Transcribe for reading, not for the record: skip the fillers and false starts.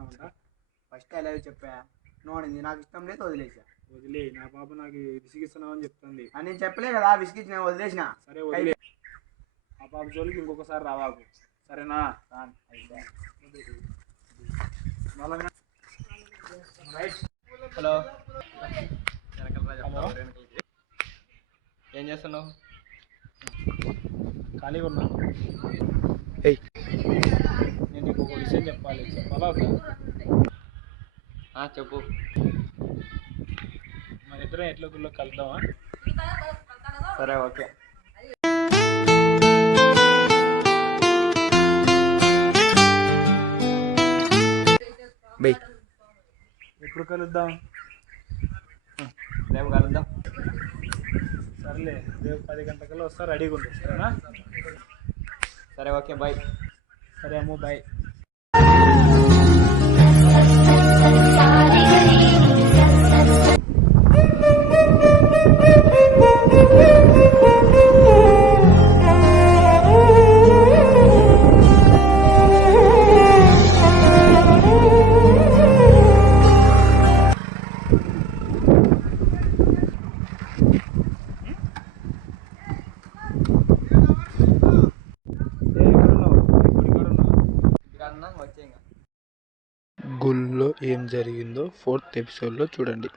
చేస్తున్నావంట. First I love you చెప్పా, నోడింది, నాకు ఇష్టం లేదు, వదిలేసా. వదిలే, నా పాప నాకు విసిగిస్తున్నావు అని చెప్తుంది. అని నేను చెప్పలే కదా విసిగించి, నేను వదిలేసిన. సరే వదిలే, ఆ పాప జోలికి ఇంకొకసారి రావాకు, సరేనా? హలో, హలో, ఏం చేస్తున్నావు? ఖాళీగా ఉన్నా. ఏయ్, నేను నీకు ఒక విషయం చెప్పాలా వద్దా? చెప్పు. మన ఇద్దరం ఎట్లా గుళ్ళో కలుద్దామా? సరే, ఓకే. బై. ఎప్పుడు కలుద్దాం? రేపు కలుద్దాం. సరేలే, రేపు 10 గంటలకల్లా వస్తా, రెడీగా ఉండు, సరేనా? సరే, ఓకే, బాయ్. సరే అమ్ము, బాయ్. వచ్చే ఇంకా గుళ్ళో ఏం జరిగిందో 4th ఎపిసోడ్లో చూడండి.